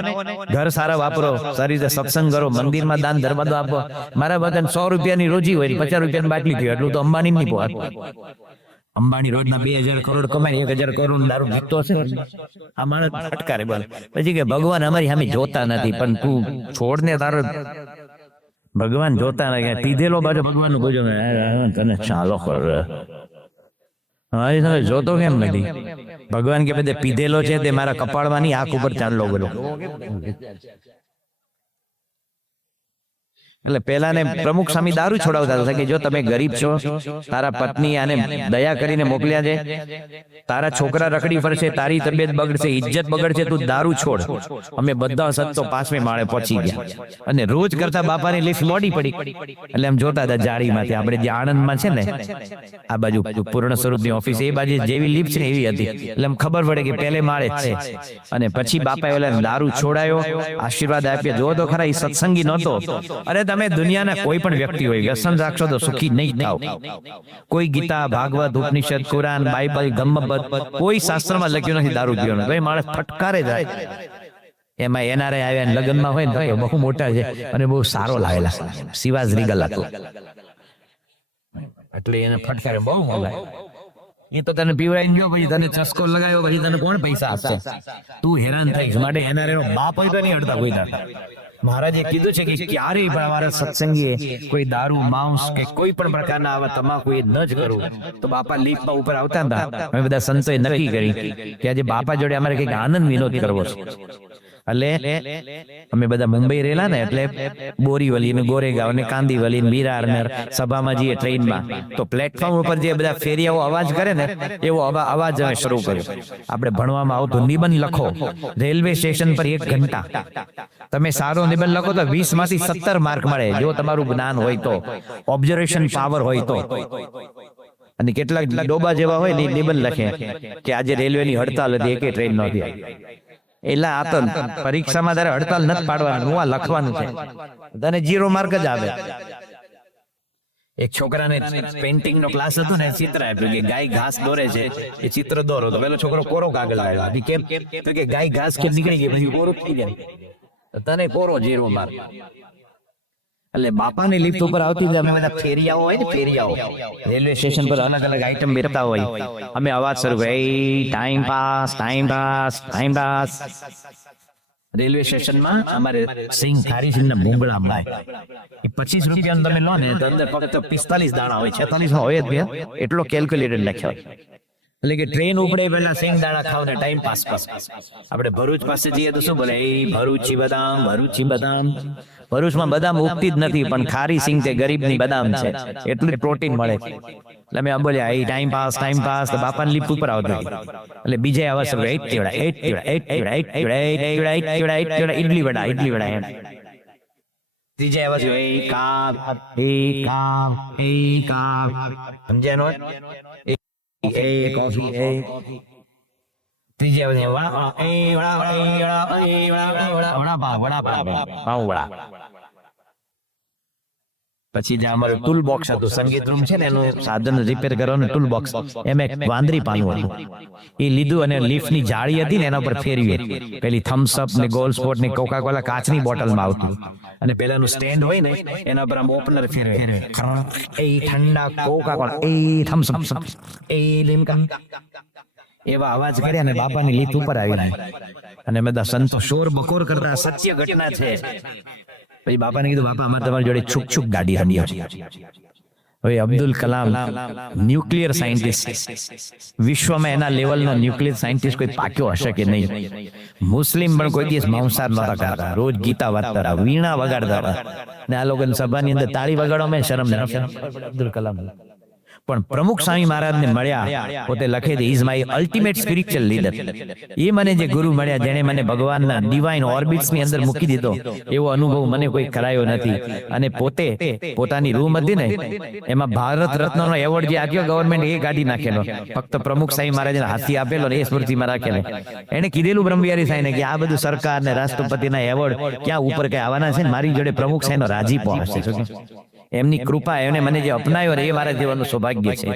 ઘર સારા વાપરો, સારી રીતે સત્સંગ કરો, મંદિરમાં દાન ધર્મ આપો. મારા બધા 100 રૂપિયાની રોજી હોય, 50 રૂપિયાની બાટલી થયો, એટલું તો અંબાણી નહીં પહોંચ. અંબાણી રોજના 2000 કરોડ કમાય, 1000 કરોડ દારૂ વેચતો હશે. આ માણસ ફટકારે બોલ. પછી કે ભગવાન અમારી સામે જોતા નથી, પણ તું છોડ ને, તારો ભગવાન જોતા નથી. પીધેલો બાજુ ભગવાન નું બોજો તને ચાલો કર. હા, જોતો કેમ નથી? ભગવાન કે બધે પીધેલો છે તે મારા કપાળમાં ની આંખ ઉપર ચાલો બોલો. એટલે પેલા ને પ્રમુખ સ્વામી દારૂ છોડાવતા હતા કે જો તમે ગરીબ છો, તારા પત્ની આને દયા કરીને મોકલ્યા છે, તારા છોકરા રખડી ફરશે, તારી તબિયત બગડશે, ઇજ્જત બગડશે, તું દારૂ છોડ. અમે બધા સંતો 5મે માળે પહોંચી ગયા અને રોજ કરતા બાપાની લિફ્ટ મોડી પડી. એટલે એમ જોતા હતા જાળીમાંથી. આપણે જે આણંદમાં છે ને આ બાજુ પૂર્ણ સ્વરૂપની ઓફિસ, એ બાજુ જેવી લિફ્ટ છે ને એવી હતી. એટલે એમ ખબર પડે કે પહેલે માળે છે. અને પછી બાપા ઓલા દારૂ છોડાયો, આશીર્વાદ આપ્યા. જો તો ખરા, એ સત્સંગી નહોતો. અરે તમે દુનિયાના કોઈ પણ વ્યક્તિ હોય, વ્યસન રાખશો તો સુખી નહીં થાવ. કોઈ ગીતા, ભાગવત, ઉપનિષદ, કુરાન, બાઇબલ, ગમ્મત, કોઈ શાસ્ત્રમાં લખ્યું નથી દારૂ પીવાનું. ભાઈ માણસ ફટકારે જાય. એમાં એનઆરઆઈ આવ્યા લગ્નમાં હોય ને બહુ મોટા છે અને બહુ સારો લાગેલા, શિવાજ રીગલ હતો એટલે એને ફટકારે બહુ મોંઘા. એ તો તને પીવડાઈને ગયો, પછી તને ચસ્કો લગાવ્યો, પછી તને કોણ પૈસા આપશે? તું હેરાન થઈશ. માટે એનઆરઆઈ નો બાપ હોય તો નહીં અડતા કોઈ દાતા. મહારાજે કીધું છે કે ક્યારેય પણ અમારા સત્સંગીએ કોઈ દારૂ, માંસ કે કોઈ પણ પ્રકારના આવા તમાકુ એ ન જ કરવું. તો બાપા લીફમાં ઉપર આવતા હતા. અમે બધા સંતોએ નક્કી કરી કે આજે બાપા જોડે અમારે કઈક આનંદ વિનોદ કરવો છે. એટલે અમે બધા મુંબઈ રહેલા ને, એટલે બોરીવલી ને ગોરેગાંવ ને કાંદીવલી ને વિરાર ને સભામાં જઈએ ટ્રેનમાં, તો પ્લેટફોર્મ ઉપર જે બધા ફેરિયાઓ અવાજ કરે ને એવો અવાજ અમે શરૂ કર્યો. આપણે ભણવામાં આવતું નિબંધ લખો રેલવે સ્ટેશન પર 1 ઘંટા. તમે સારો નિબંધ લખો તો 20 માંથી 17 માર્ક મળે, જો તમારું જ્ઞાન હોય તો, ઓબ્ઝર્વેશન પાવર હોય તો. અને કેટલાક ડોબા જેવા હોય ને નિબંધ લખે કે આજે રેલવેની હડતાલ હતી, એકે ટ્રેન નહોતી. એટલે આ તો પરીક્ષામાં તારે હડતાલ નથી પાડવાનું, આ લખવાનું છે, તને 0 માર્ક જ આવે. એક છોકરાને પેઇન્ટિંગ નો ક્લાસ હતો ને, ચિત્ર આપ્યું કે ગાય ઘાસ દોરે છે, એ ચિત્ર દોરો. તો પેલો છોકરો કોરો કાગળ આવ્યો. કેમ? તો કે ગાય ઘાસ કેમ નીકળી ગઈ, પછી કોરો થઈ જાય. તને કોરો 0 માર્ક. એટલે બાપાની લિફ્ટ ઉપર આવતી અમે બધા ફેરિયાઓ હોય ને, ફેરિયાઓ રેલવે સ્ટેશન પર અલગ અલગ આઈટમ બેઠતા હોય. અમે અવાજ શરૂ કરી, time pass, time pass, time pass. Railway સ્ટેશનમાં અમારે સિંગ, ખારી સિંગ ના ભૂંગળા મળે. એ 25 રૂપિયા તમે લો ને તો અંદર ફક્ત 45 દાણા હોય, 46 માં હોય જ. એટલો કેલ્ક્યુલેટર લખ્યો. એટલે કે ટ્રેન ઉપડે પહેલા સિંગ દાણા ખાવ ને ટાઈમ પાસ. આપણે ભરૂચ પાસે જઈએ તો શું બોલે, એ ભરૂચી બદામ, ભરૂચી બદામ. ભરૂચમાં બદામ ઉગતી જ નથી, પણ ખારી સિંગ તે ગરીબની બદામ છે, એટલું પ્રોટીન મળે. એટલે અમે બોલ્યા એ ટાઈમ પાસ, ટાઈમ પાસ. બાપાની લિફ્ટ ઉપર આવતો. એટલે બીજા આવા શરૂ, 8 ટીવડા, 8 ટીવડા, 8 ટીવડા, 8 ટીવડા, 8 ટીવડા, 8 ટીવડા, 8 ટીવડા, ઇડલી વડા, ઇડલી વડા. એમ ત્રીજા આવા શરૂ, એ કાપ, એ કાપ, એ કાપ. સમજ્યાનો? એ કોફી, એ ત્રીજા વડા, એ વડા, એ વડા, એ વડા, વડાપાવ, વડાપાવ, પાવ વડા. પછી જે અમારું ટૂલ બોક્સ હતું, સંગીત રૂમ છે ને, એનું સાધન રિપેર કરવાનું ટૂલ બોક્સ, એમ એક વાંદરી પાનું હતું. એ લીધું અને લિફ્ટ ની જાળી હતી ને એના ઉપર ફેરવી. પેલી થમ્સ અપ ને ગોલ્ડ સ્પોર્ટ ને કોકા કોલા કાચની બોટલમાં આવતું, અને પેલાનું સ્ટેન્ડ હોય ને એના ઉપર આમ ઓપનર ફેરવે. એ ઠંડા કોકા કોલા, એ થમ્સ અપ, એ લીમકા, એવા અવાજ કર્યા અને બાપાની લિફ્ટ ઉપર આવી. અને બધા સંતો શોર બકોર કરતા, સત્ય ઘટના છે. પછી બાપાને કીધું, બાપા અમારે તમારી જોડે છુક છુક ગાડી હંડી છે. હવે અબ્દુલ કલામ ન્યુક્લિયર સાયન્ટિસ્ટ, વિશ્વમાં એના લેવલનો ન્યુક્લિયર સાયન્ટિસ્ટ કોઈ પાક્યો હશે કે નહીં. મુસ્લિમ પણ કોઈ દિવસ માંસાહાર નહોતા કરતા, રોજ ગીતા વાંચતા હતા, વીણા વગાડતા હતા, ને આ લોકો સભાની અંદર તાળી વગાડવા મેં શરમ અબ્દુલ કલામ. પણ પ્રમુખ સ્વામી મહારાજને મળ્યા, પોતે લખે છે is my ultimate spiritual leader. એ મને જે ગુરુ મળ્યા, જેણે મને ભગવાનના ડિવાઇન ઓર્બિટ્સ ની અંદર મૂકી દીધો, એવો અનુભવ મને કોઈ કરાયો નથી. અને પોતે પોતાની રૂમ હતી ને, એમાં ભારત રત્નનો એવોર્ડ જે આપ્યો ગવર્મેન્ટ, એ કાઢી નાખેલો, ફક્ત પ્રમુખ સ્વામી મહારાજને હાથી આપેલો ને એ સ્મૃતિમાં રાખેલો. એને કીધેલું બ્રહ્મવિહારી સાહેબને કે આ બધું સરકાર ને રાષ્ટ્રપતિના એવોર્ડ ક્યાં ઉપર કઈ આવવાના છે, મારી જોડે પ્રમુખ સાહેબનો રાજીપો હશે. એમની કૃપા, એમને મને જે અપનાવ્યો ને એ મારા જીવનનું સૌભાગ્ય છે.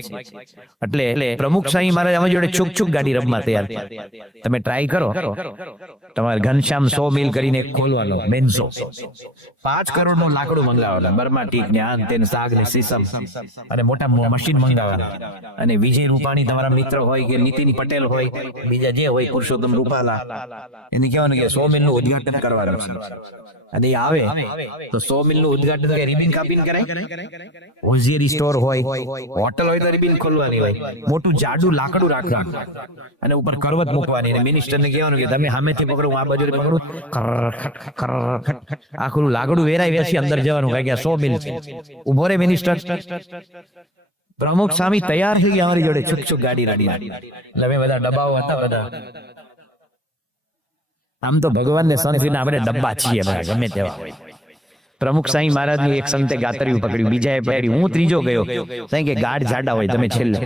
એટલે પ્રમુખ સ્વામી મહારાજ અમારી જોડે છુક છુક ગાડી રમવા તૈયાર. તમે ટ્રાય કરો, તમારે ઘનશ્યામ 100 મિલ કરીને ખોલવાનો બેન્ઝો, 5 કરોડનું લાકડું મંગાવવાના, બર્મા ટીક ને આન તેન સાગ ને સીસમ, અને મોટા મશીન મંગાવવાના. અને વિજય રૂપાણી તમારા મિત્ર હોય કે નીતિન પટેલ હોય, બીજા જે હોય, પુરુષોત્તમ રૂપાલા, એને કહેવાનું કે 100 મિલ નું ઉદ્ઘાટન કરવાનું છે. અને એ આવે તો 100 મિલ નું ઉદ્ઘાટન કે રિબિન કાપીને કરાય. હોઝિયરી સ્ટોર હોય, હોટલ હોય તો રિબિન ખોલવાની હોય, મોટું જાડું લાકડું રાખવાનું અને ઉપર કરવત મૂકવાની, અને મિનિસ્ટર ને કહેવાનું કે તમે સામેથી પકડો, હું આ બાજુ પકડું, આખું લાકડું વેરાઈ વેસી અંદર જવાનું, કારણ કે 100 મિલ છે. ઉભો રે મિનિસ્ટર. પ્રમુખ સ્વામી તૈયાર થઈ ગયા અમારી જોડે છુક છુક ગાડી રેડી. એટલે બધા ડબ્બાઓ હતા બધા. આમ તો ભગવાનને સંતવીને આપણે ડબ્બા છીએ ગમે તેવા હોય. પ્રમુખ સ્વામી મહારાજની એક સંતે ગાતરિયું પકડ્યું, બીજાએ પકડ્યું, હું ત્રીજો ગયો. કારણ કે ગાઢ જાડા હોય, તમે છેલ્લે.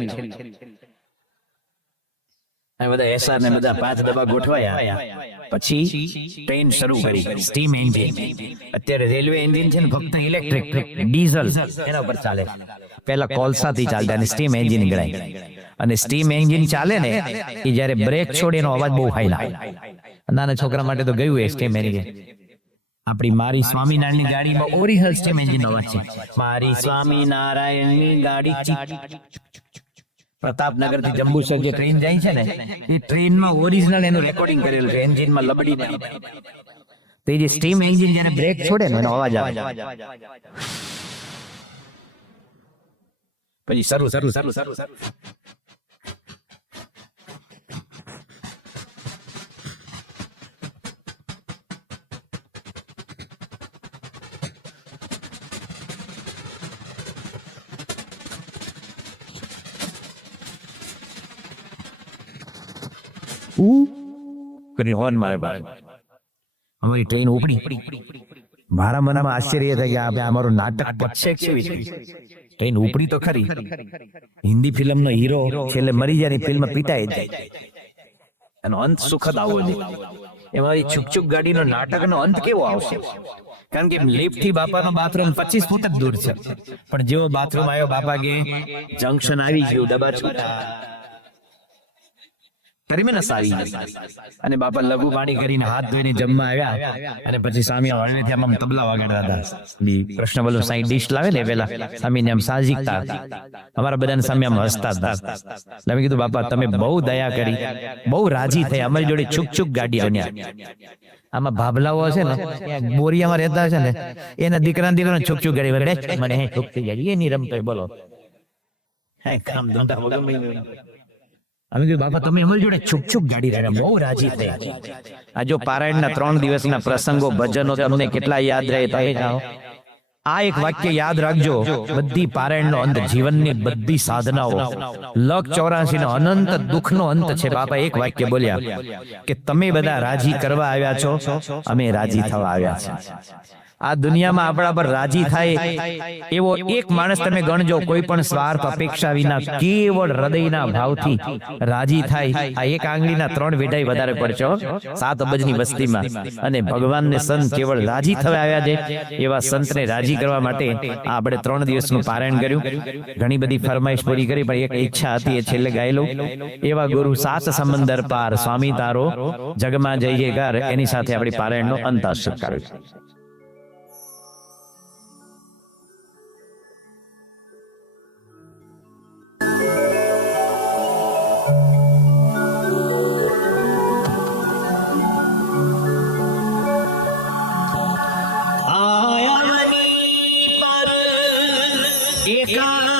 બધા એસઆર ને બધા 5 ડબ્બા ગોઠવાયા. પછી ટ્રેન શરૂ કરી, સ્ટીમ એન્જિન. અત્યારે રેલવે એન્જિન છે ને ફક્ત ઇલેક્ટ્રિક, ડીઝલ એના ઉપર ચાલે. પહેલા કોલસાથી ચાલતા અને સ્ટીમ એન્જિન ગણાય. અને સ્ટીમ એન્જિન ચાલે ને, એ જયારે બ્રેક છોડે એનો અવાજ બહુ ફાયદા. નાના છોકરા માટે તો ગયું એ સ્ટીમ એન્જિન. આપણી મારી સ્વામિનારાયણની ગાડીમાં ઓરિજિનલ સ્ટીમ એન્જિન નો અવાજ છે. મારી સ્વામિનારાયણની ગાડી. પ્રતાપનગર થી જંબુસર જે ટ્રેન જાય છે ને, એ ટ્રેનમાં ઓરિજિનલ એનું રેકોર્ડિંગ કરેલું છે, એન્જિનમાં લબડીને. તો એ જે સ્ટીમ એન્જિન જયારે બ્રેક છોડે ને, એનો અવાજ આવે. પછી શરૂ. અમારી ટ્રેન ઉપડી. મારા મનમાં આશ્ચર્ય થઈ ગયા, અમારું નાટક પતશે કેવી રીતે? ટ્રેન ઉપડી તો ખરી. હિન્દી ફિલ્મ નો હીરો છેલ્લે મરી જાય, ફિલ્મ પીટાઈ જાય, એનો અંત સુખદ આવવો જોઈએ. એમાં છુક છુક ગાડીનો નાટકનો અંત કેવો આવશે? કારણ કે લિફ્ટ થી બાપાનો બાથરૂમ 25 ફૂટ જ દૂર છે. પણ જેવો બાથરૂમ આવ્યો, બાપા કે જંકશન આવી ગયું, ડબ્બા છૂટા, ટર્મિનસ આવી ગઈ. અને બાપા લઘુ પાણી કરીને હાથ ધોઈને જમવા આવ્યા. અને પછી સ્વામી હળવેથી આમ તબલા વગાડતા હતા. કૃષ્ણ બોલો સાઈ ડીશ લાવે ને, પેલા સ્વામીને આમ સાજીકતા હતા. અમારા બધાને સામે આમ હસતા હતા. મેં કીધું બાપા તમે બહુ દયા કરી, બહુ રાજી થઈ, અમારી જોડે છુક છુક ગાડી બન્યા. આમાં ભાભલાઓ છે ને, બોરિયામાં રહેતા છે ને, એના દીકરા છુક છુક ગાડી વગડે મને છુક થઈ જાય, એની રમતો બોલો. કામ ધંધા વગર અમે કીધું બાપા તમે અમારી જોડે છુક છુક ગાડી રહ્યા, બહુ રાજી થયા. આ જો પારાયણના 3 દિવસના પ્રસંગો, ભજનો તમને કેટલા યાદ રહે તો આ એક વાક્ય યાદ રાખજો. બધી પારાયણનો અંત, જીવનની બધી સાધનાઓ, 184 નો અનંત દુઃખનો અંત છે. બાપા એક વાક્ય બોલ્યા કે તમે બધા રાજી કરવા આવ્યા છો, અમે રાજી થવા આવ્યા છે. આ દુનિયામાં આપણા પર રાજી થાય એવો એક માણસ તમે ગણજો, કોઈ પણ સ્વાર્થ અપેક્ષા વિના કેવળ હૃદયના ભાવથી રાજી થાય. આ એક આંગળીના 3 વેઢાઈ વધારે પડશે 7 અબજની વસ્તીમાં. અને ભગવાનને સંત કેવળ રાજી થવા આવ્યા છે, એવા સંતને રાજી કરવા માટે આપણે 3 દિવસનું પારાયણ કર્યું. ઘણી બધી ફરમાઈશ પૂરી કરી, પણ એક ઈચ્છા હતી, એ છેલ્લે ગાયેલું. એવા ગુરુ 7 સમંદર પાર, સ્વામી તારો જગમાં જઈએ ઘર, એની સાથે આપણી પારાયણનો અંત કર્યો. એકા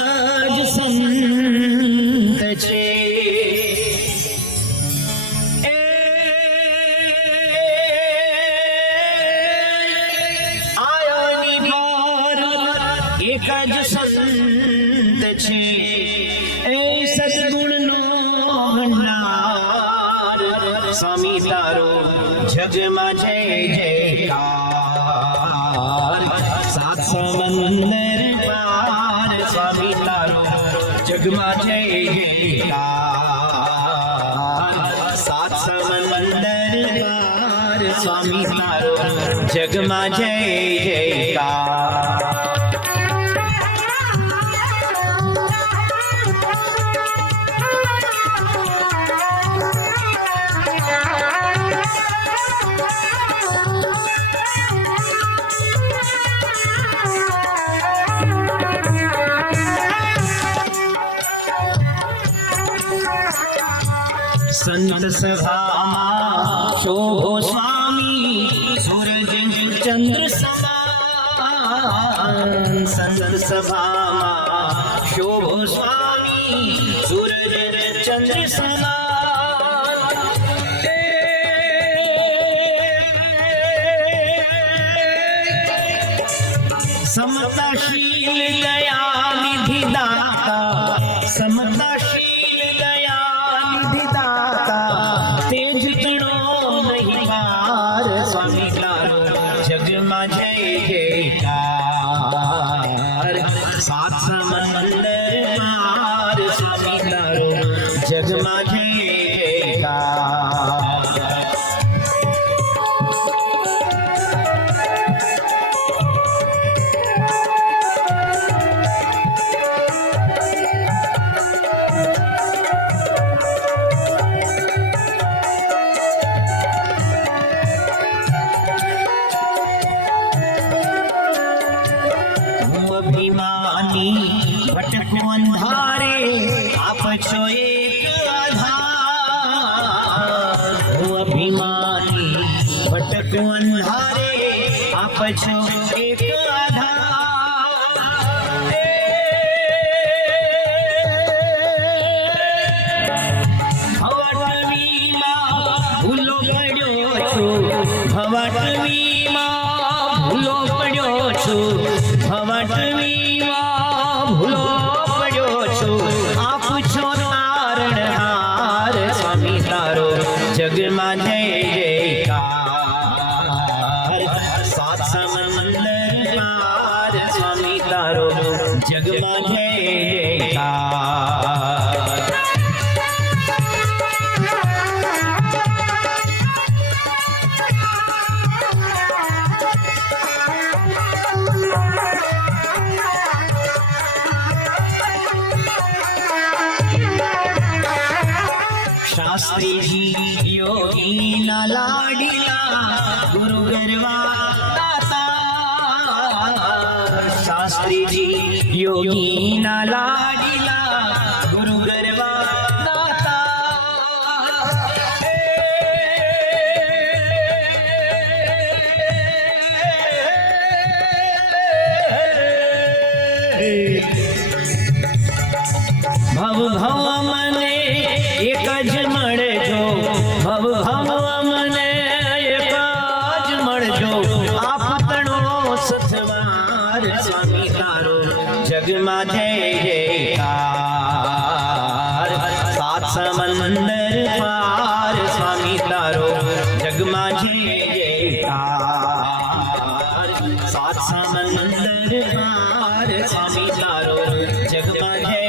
સ્વામી તારો જગમાં જય જયકાર સાત સમંદર પાર સ્વામી તારો જગમાં જય જયકાર સાત સમંદર પાર સ્વામી તારો જગમાં જય જયકાર संत सभाમાં શોભો સ્વામી સૂરજ ચંદ્ર સમાન સંત સભામાં શોભો સ્વામી સૂરજ ચંદ્ર સમાન સમતાશીલ દયા નિધિ દાતા સમતાશીલ તેજ તણો નહીં પાર સ્વામી તારો જગમાં જય જયકાર સાત સમંદર પાર સ્વામી તારો જગમાં જય જયકાર ભટકું અંધારે આપ છો એક આધાર હું અભિમાની ભટકું અંધારે આપ છો એક આધાર ભવટવીમાં ભૂલો પડ્યો છું ભવટવીમાં ભૂલો પડ્યો છું ભવટવીમાં ભૂલો પડ્યો છું આપ છો તારણહાર સ્વામી તારો જગમાં જય જયકાર સાત સમંદર પાર સ્વામી તારો જગમાં જય જયકાર શાસ્ત્રીજી યોગીના લાડીલા ગુરુ ગરવા દાતા શાસ્ત્રીજી યોગીના લાડીલા ગુરુ ગરવા દાતા ભવ ભવ મને એક જ મળજો ભવ ભવ મને એક જ મળજો આપ તણો સથવાર સ્વામી તારો જગમાં જય જયકાર સાત સમંદર પાર સ્વામી તારો જગમાં જય જયકાર સાત સમંદર પાર સ્વામી તારો જગમાં જય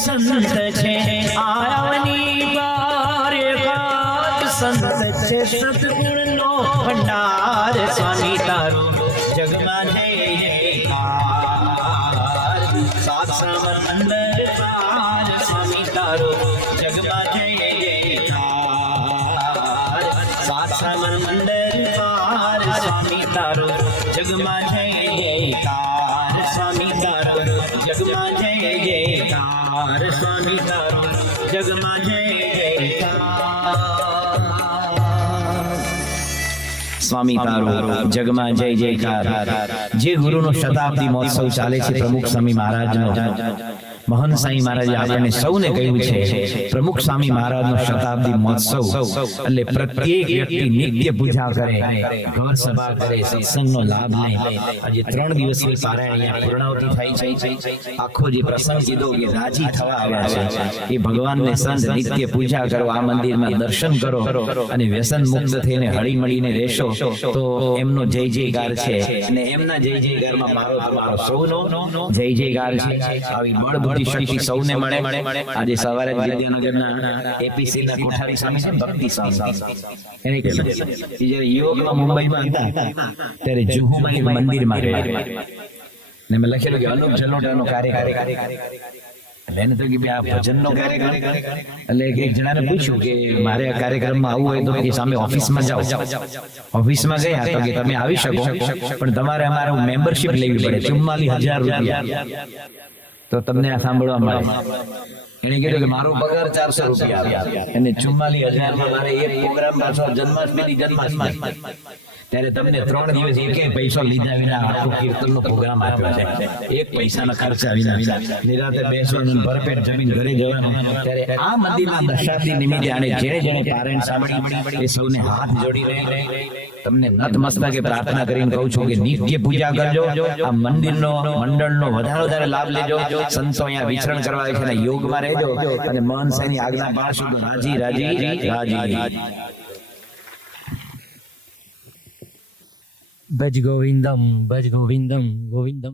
સંત છે આવની બાર એકાદ સંત છે સદગુણનો ભંડાર સ્વામી તારો જગમાં જય જયકાર સાત સમંદર પાર સ્વામી તારો જગમાં જય જયકાર સાત સમંદર પાર સ્વામી તારો જગમાં જય જયકાર સ્વામી તારો જગમાં જય જયકાર સ્વામી તારો જગમાં જય જયકાર સ્વામી તારો જગમાં જય જયકાર જે ગુરુનો શતાબ્દી મહોત્સવ ચાલે છે પ્રમુખ સ્વામી મહારાજનો મહાન સાંઈ મહારાજે આપણને સૌને કહ્યું છે પ્રમુખ સ્વામી મહારાજનો શતાબ્દી મહોત્સવ એટલે પ્રત્યેક વ્યક્તિ નિત્ય પૂજા કરે, ઘર સભા કરે, સત્સંગનો લાભ લે. આજે 3 દિવસની પારાયણ અહીંયા પૂર્ણાવતિ થાય છે. આખો જે પ્રસંગ કીધો કે રાજી થવા આવ્યા છે એ ભગવાનને સંત નિત્ય પૂજા કરો, આ મંદિરમાં દર્શન કરો અને વ્યસન મુક્ત થઈને હળી મળીને રહેશો તો એમનો જય જયકાર છે અને એમના જય જયકારમાં મારો તમારો સૌનો જય જયકાર છે. આવી બળ બુદ્ધિ શક્તિ સૌને મળે. આજે સવારે વિદ્યાનગરના એપીસી ના કોઠારી સામે છે ભક્તિ સ્વામી એને કહ્યું કે જ્યારે યુવકમાં મુંબઈમાં હતા ત્યારે જુહુમાં એક મંદિરમાં ગયા ને મેં લખેલું કે અનુપ જલોટાનો કાર્યક્રમ એટલે એને તો કે આ ભજનનો કાર્યક્રમ એટલે એક જણાને પૂછ્યું કે મારે આ કાર્યક્રમમાં આવવું હોય તો કે સામે ઓફિસમાં જાઓ. ઓફિસમાં ગયા તો કે તમે આવી શકો પણ તમારે અમારું મેમ્બરશિપ લેવી પડે 44,000 રૂપિયા તો તમને આ સાંભળવા મળે. એને કીધું કે મારો પગાર 400 રૂપિયા અને 44,000 માં મારે એક પ્રોગ્રામ પાછો જન્માષ્ટમી ત્યારે તમને 3 દિવસ એકે પૈસો લીધા વિના આખું કીર્તનનો પ્રોગ્રામ આપ્યો છે. એક પૈસાના ખર્ચા વિના નિરાતે બેસવાનું, ભરપેટ જમીન ઘરે જવાનું. ત્યારે આ મંદિરના દશાબ્દી નિમિત્તે આને જેણે પારાયણ સાંભળી એ સૌને હાથ જોડીને તમને નતમસ્તકે પ્રાર્થના કરીને કહું છું કે નિત્ય પૂજા કરજો. આ મંદિરનો મંડળનો વધારે લાભ લેજો. સંતો અહીંયા વિચરણ કરવા છે અને યોગમાં રહેજો અને મહાન સાંઈની આજ્ઞા પાળશો તો રાજી. ભજ ગોવિંદમ ભજ ગોવિંદમ ગોવિંદમ.